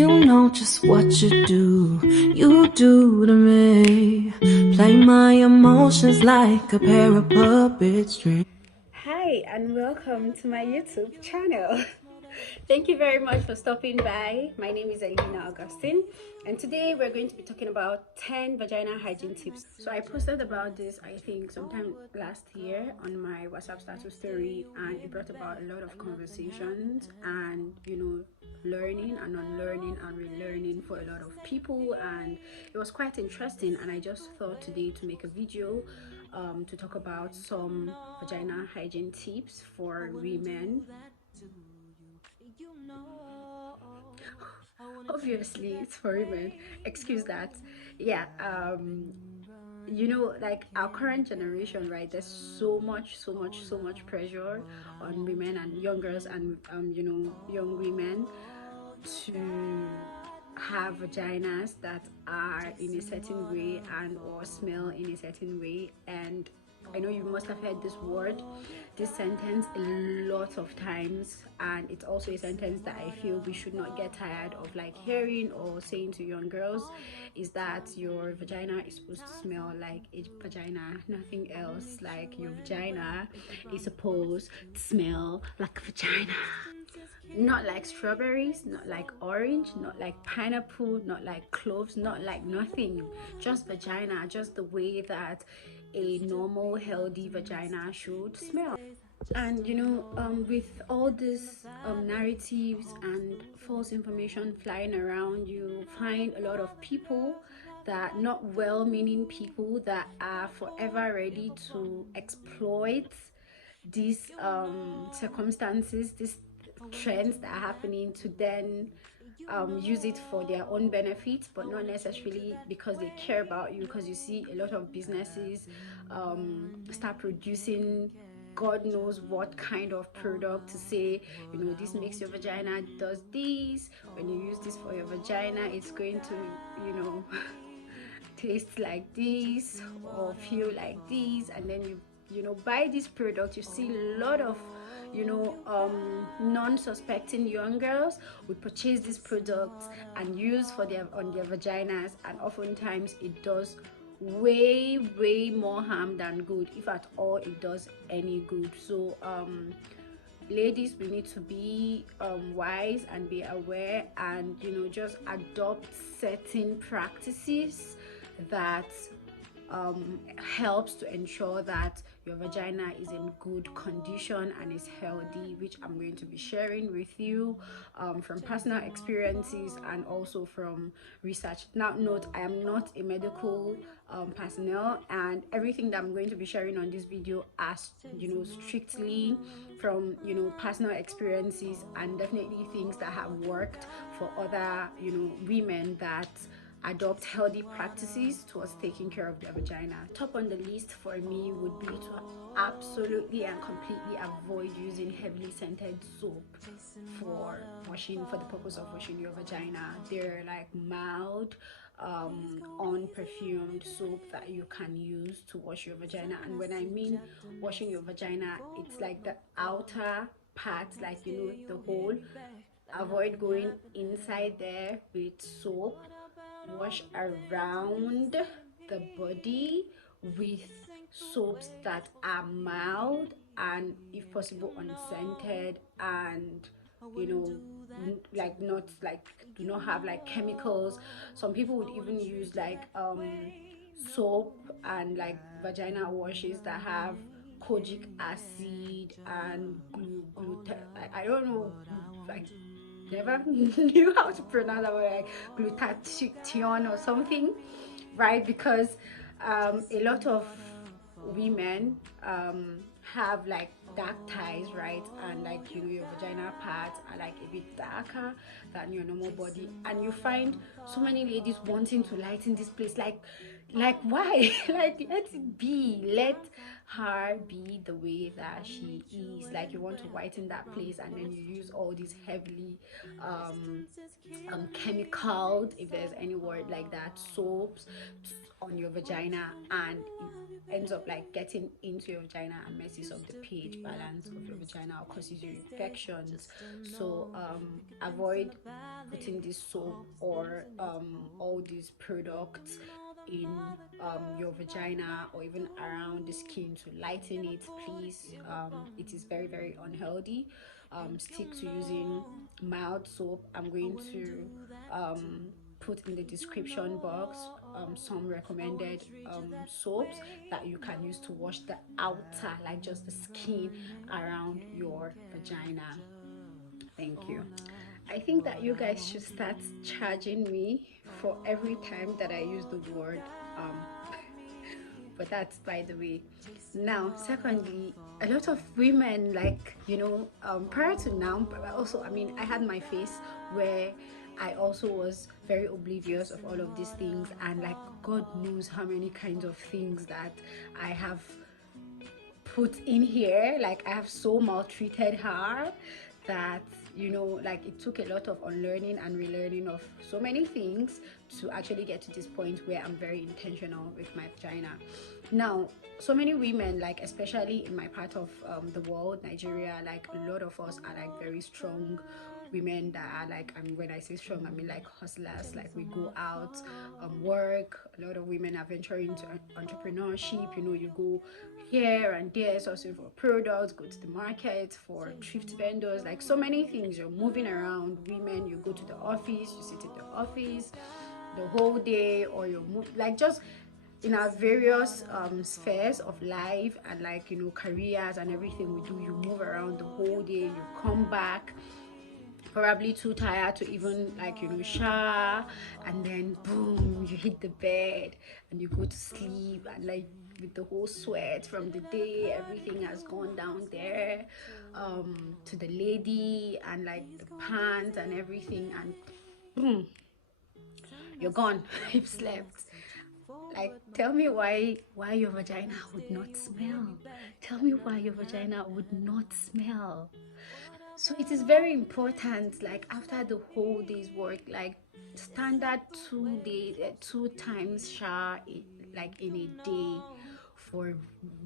You know just what you do to me. Play my emotions like a pair of puppet strings. Hi and welcome to my YouTube channel. Thank you very much for stopping by. My name is Elina and today we're going to be talking about 10 vagina hygiene tips. So I posted about this I think sometime last year on my WhatsApp status story, and it brought about a lot of conversations and learning and unlearning and relearning for a lot of people, and it was quite interesting. And I just thought today to make a video to talk about some vagina hygiene tips for women. Obviously it's for women, excuse that. Yeah, like our current generation, right? There's so much pressure on women and young girls and young women to have vaginas that are in a certain way and or smell in a certain way. And I know you must have heard this word, this sentence a lot of times, and it's also a sentence that I feel we should not get tired of like hearing or saying to young girls, is that your vagina is supposed to smell like a vagina, nothing else. Like your vagina is supposed to smell like a vagina, not like strawberries, not like orange, not like pineapple, not like cloves, not like nothing, just vagina, just the way that a normal healthy vagina should smell. And with all these narratives and false information flying around, you find a lot of people, that not well-meaning people, that are forever ready to exploit these circumstances, these trends that are happening, to then use it for their own benefit, but not necessarily because they care about you. Because you see a lot of businesses start producing God knows what kind of product to say, this makes your vagina does this. When you use this for your vagina, it's going to, taste like this or feel like this. And then you buy this product. You see a lot of non-suspecting young girls would purchase these products and use for their on their vaginas, and oftentimes it does way more harm than good, if at all it does any good. So ladies, we need to be wise and be aware, and just adopt certain practices that helps to ensure that your vagina is in good condition and is healthy, which I'm going to be sharing with you from personal experiences and also from research. Now note, I am not a medical personnel, and everything that I'm going to be sharing on this video as strictly from personal experiences, and definitely things that have worked for other women that adopt healthy practices towards taking care of their vagina. Top on the list for me would be to absolutely and completely avoid using heavily scented soap for the purpose of washing your vagina. They're like mild, unperfumed soap that you can use to wash your vagina. And when I mean washing your vagina, it's like the outer part, like the hole. Avoid going inside there with soap. Wash around the body with soaps that are mild and if possible unscented, and like not like do not have like chemicals. Some people would even use like soap and like vagina washes that have kojic acid and gluten. I don't know, like never knew how to pronounce that word, like glutathione or something, right? Because a lot of women have like dark ties, right? And like your vagina parts are like a bit darker than your normal body, and you find so many ladies wanting to lighten this place, like Like, why? Like, let it be. Let her be the way that she is. Like, you want to whiten that place, and then you use all these heavily um chemicals, if there's any word like that, soaps on your vagina, and it ends up like getting into your vagina and messes up the pH balance of your vagina or causes you infections. So avoid putting this soap or all these products in your vagina or even around the skin to lighten it, please. It is very, very unhealthy. Stick to using mild soap. I'm going to put in the description box some recommended soaps that you can use to wash the outer, like just the skin around your vagina. Thank you. I think that you guys should start charging me for every time that I use the word but that's by the way. Now secondly, a lot of women, like, prior to now, but also, I mean, I had my phase where I also was very oblivious of all of these things, and like God knows how many kinds of things that I have put in here. Like, I have so maltreated her that, like, it took a lot of unlearning and relearning of so many things to actually get to this point where I'm very intentional with my vagina. Now, so many women, like especially in my part of the world, Nigeria, like a lot of us are like very strong women that are like, I mean, when I say strong, I mean like hustlers. Like, we go out, work. A lot of women are venturing into entrepreneurship. You go here and there, sourcing for products, go to the market for thrift vendors, like so many things. You're moving around. Women, you go to the office, you sit in the office the whole day, or you move, like, just in our various spheres of life, and like, careers and everything we do, you move around the whole day, you come back probably too tired to even, like, shower, and then boom, you hit the bed and you go to sleep, and like with the whole sweat from the day, everything has gone down there to the lady, and like the pants and everything, and boom, you're gone. You've slept. Like, tell me why your vagina would not smell. Tell me why your vagina would not smell. So it is very important, like after the whole day's work, like standard 2 days, 2 times shower, like in a day for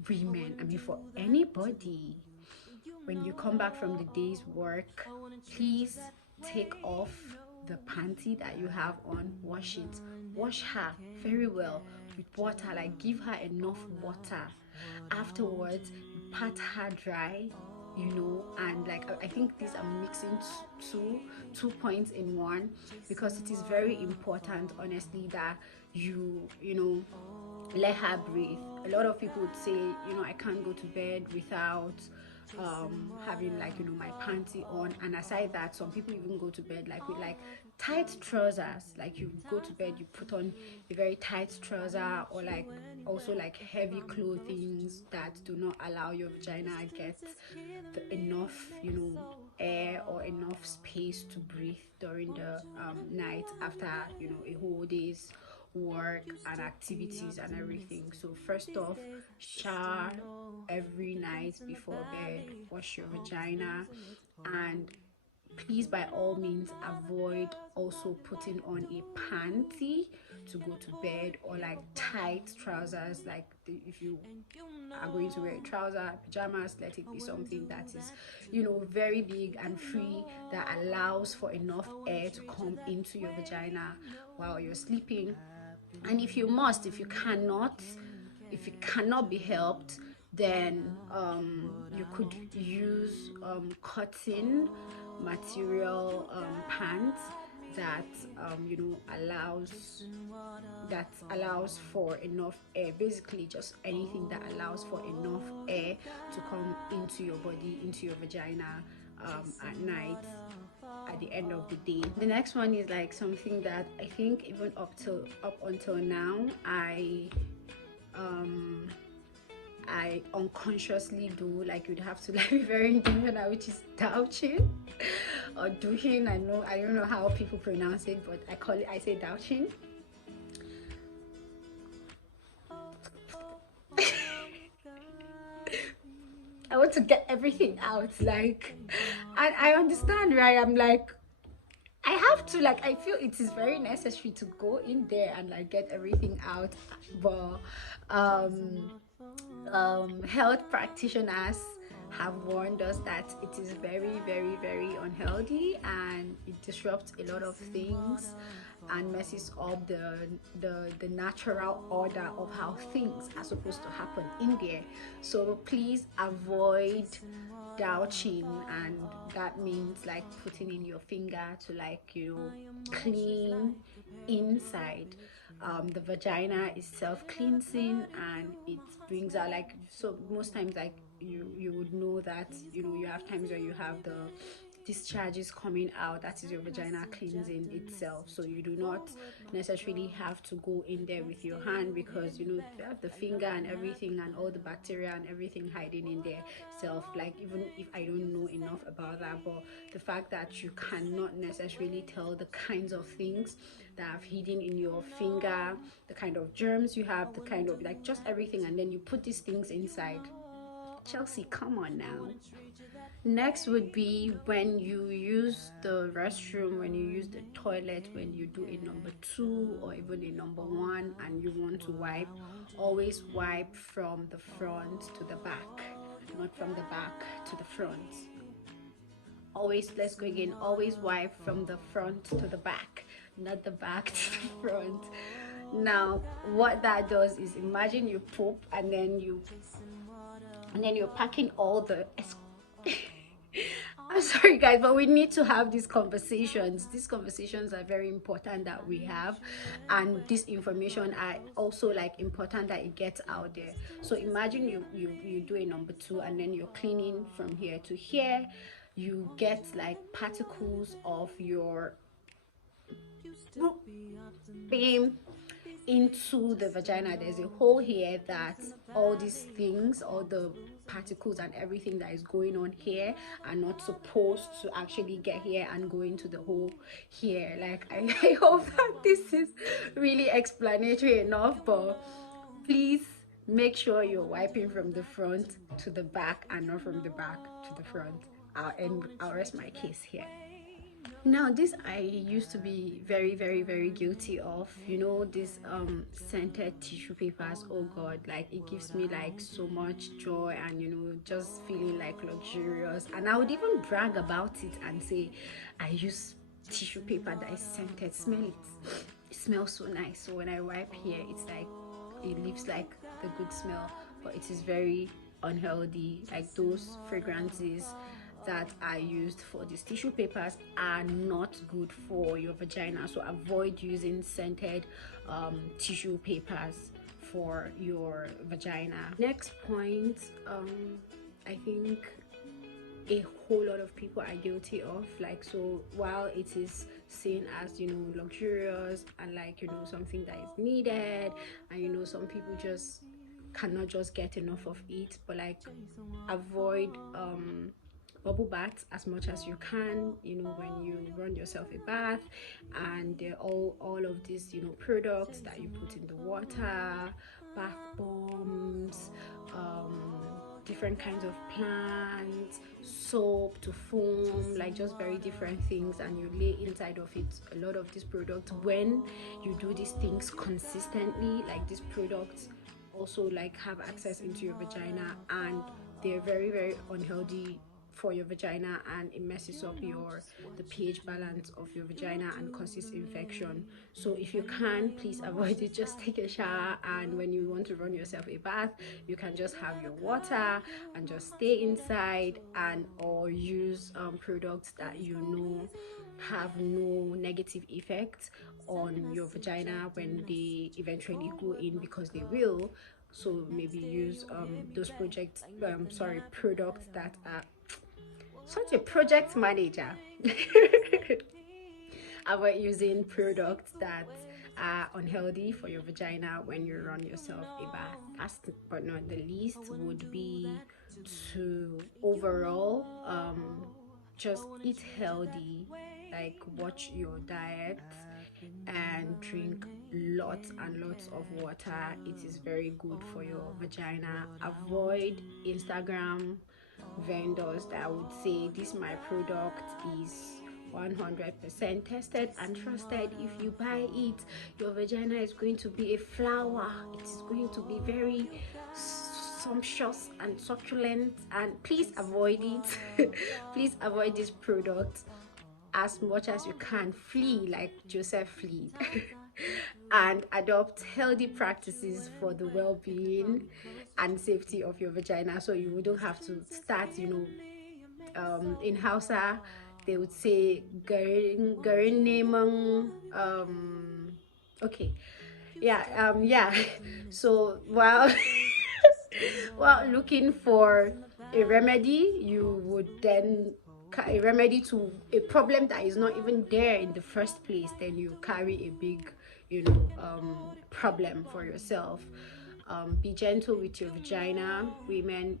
women. I mean, for anybody. When you come back from the day's work, please take off the panty that you have on, wash it, wash her very well with water, like give her enough water. Afterwards, pat her dry, and like I think these are mixing two points in one, because it is very important, honestly, that you let her breathe. A lot of people would say, I can't go to bed without having, like, my panty on. And aside that, some people even go to bed like with like tight trousers. Like, you go to bed, you put on a very tight trouser, or like also like heavy clothing that do not allow your vagina get enough air or enough space to breathe during the night, after a whole day's work and activities and everything. So first off, shower every night before bed, wash your vagina, and please, by all means, avoid also putting on a panty to go to bed, or like tight trousers. Like, if you are going to wear a trouser, pajamas, let it be something that is very big and free, that allows for enough air to come into your vagina while you're sleeping. And if you must, if it cannot be helped, then you could use cotton material pants that allows for enough air. Basically, just anything that allows for enough air to come into your body, into your vagina at night, at the end of the day. The next one is like something that I think even up until now, I unconsciously do. Like, you'd have to like be very intentional, which is douching or douching. I don't know how people pronounce it, but I say douching. I want to get everything out, like, and I understand, right? I'm like, I have to, like, I feel it is very necessary to go in there and like get everything out, but um health practitioners have warned us that it is very, very, very unhealthy, and it disrupts a lot of things and messes up the natural order of how things are supposed to happen in there. So please avoid douching, and that means like putting in your finger to, like, clean inside. The vagina is self-cleansing, and it brings out, like, so most times, like, you would know that, you have times where you have the discharges coming out. That is your vagina cleansing itself. So you do not necessarily have to go in there with your hand, because you have the finger and everything, and all the bacteria and everything hiding in there self. Like, even if I don't know enough about that, but the fact that you cannot necessarily tell the kinds of things that have hidden in your finger, the kind of germs you have, the kind of, like, just everything, and then you put these things inside. Chelsea, come on now. Next would be when you use the restroom, when you use the toilet, when you do a number 2 or even a number 1 and you want to wipe, always wipe from the front to the back, not from the back to the front. Always, let's go again, always wipe from the front to the back, not the back to the front. Now what that does is, imagine you poop and then you're packing all the I'm sorry guys, but we need to have these conversations. These conversations are very important that we have, and this information are also, like, important that it gets out there. So imagine you do a number 2 and then you're cleaning from here to here. You get like particles of your beam into the vagina. There's a hole here that all these things, all the particles and everything that is going on here are not supposed to actually get here and go into the hole here. Like, I hope that this is really explanatory enough, but please make sure you're wiping from the front to the back and not from the back to the front. I'll rest my case here. Now, this I used to be very, very, very guilty of, these scented tissue papers. Oh god, like, it gives me like so much joy, and just feeling like luxurious, and I would even brag about it and say I use tissue paper that is scented. Smell it smells so nice. So when I wipe here, it's like it leaves like the good smell, but it is very unhealthy. Like, those fragrances that are used for these tissue papers are not good for your vagina, so avoid using scented tissue papers for your vagina. Next point, I think a whole lot of people are guilty of, like, so while it is seen as luxurious and like something that is needed, and some people just cannot just get enough of it, but like, avoid bubble baths as much as you can, when you run yourself a bath, and all of these products that you put in the water, bath bombs, different kinds of plants, soap to foam, like just very different things, and you lay inside of it a lot of these products. When you do these things consistently, like, these products also like have access into your vagina, and they're very, very unhealthy for your vagina, and it messes up the pH balance of your vagina and causes infection. So if you can, please avoid it. Just take a shower, and when you want to run yourself a bath, you can just have your water and just stay inside, and or use products that have no negative effects on your vagina when they eventually go in, because they will. So maybe use those products that are such a project manager. Avoid using products that are unhealthy for your vagina when you run yourself a bath. Last but not the least would be to overall just eat healthy, like watch your diet and drink lots and lots of water. It is very good for your vagina. Avoid Instagram vendors that would say this my product is 100% tested and trusted. If you buy it, your vagina is going to be a flower. It is going to be very sumptuous and succulent, and please avoid it. Please avoid this product as much as you can. Flee like Joseph fled. And adopt healthy practices for the well-being and safety of your vagina, so you wouldn't have to start, in Hausa they would say garin neman okay, yeah. So while while looking for a remedy, you would then a remedy to a problem that is not even there in the first place, then you carry a big problem for yourself. Be gentle with your vagina. Women,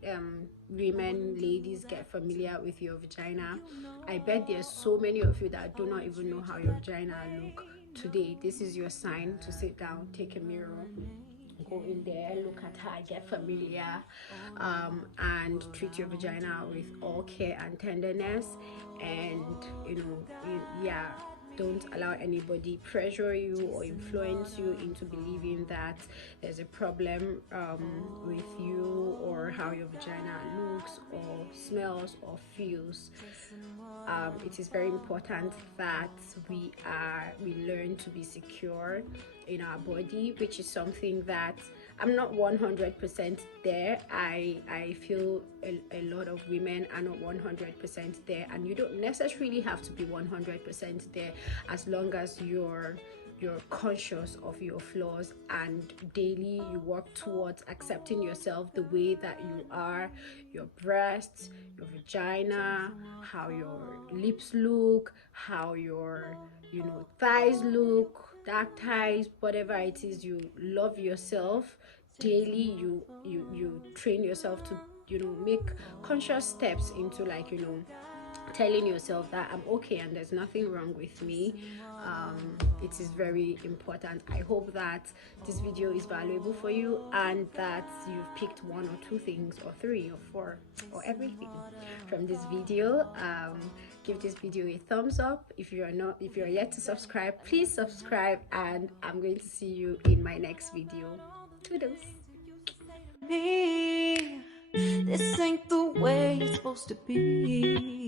ladies, get familiar with your vagina. I bet there's so many of you that do not even know how your vagina look. Today, this is your sign to sit down, take a mirror, go in there, look at her, get familiar, and treat your vagina with all care and tenderness. And yeah, don't allow anybody pressure you or influence you into believing that there's a problem with you or how your vagina looks or smells or feels. It is very important that we learn to be secure in our body, which is something that I'm not 100% there. I feel a lot of women are not 100% there, and you don't necessarily have to be 100% there, as long as you're conscious of your flaws and daily you work towards accepting yourself the way that you are, your breasts, your vagina, how your lips look, how your thighs look, dark thighs, whatever it is. You love yourself daily. You train yourself to make conscious steps into telling yourself that I'm okay and there's nothing wrong with me. It is very important. I hope that this video is valuable for you and that you've picked one or two things or three or four or everything from this video. Give this video a thumbs up. If you're yet to subscribe, please subscribe, and I'm going to see you in my next video. Toodles. This ain't the way it's supposed to be.